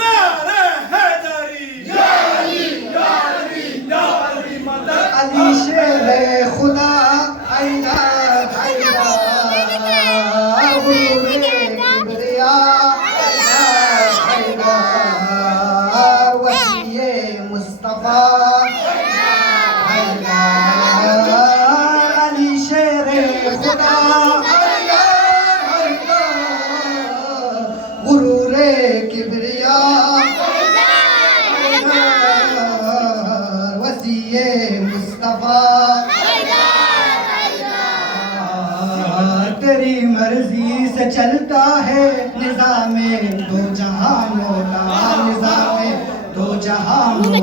नारे हैदरी अली शेर खुदा हैदर हैदर गुरूरे किबरिया हैदर हैदर वसीये मुस्तफा हैदर अली शेर खुदा हैदर हैदर गुरूरे किबरिया वसीये मुस्तफा तेरी मर्जी से चलता है निज़ामे दो जहां मौला निज़ामे दो जहां मौला।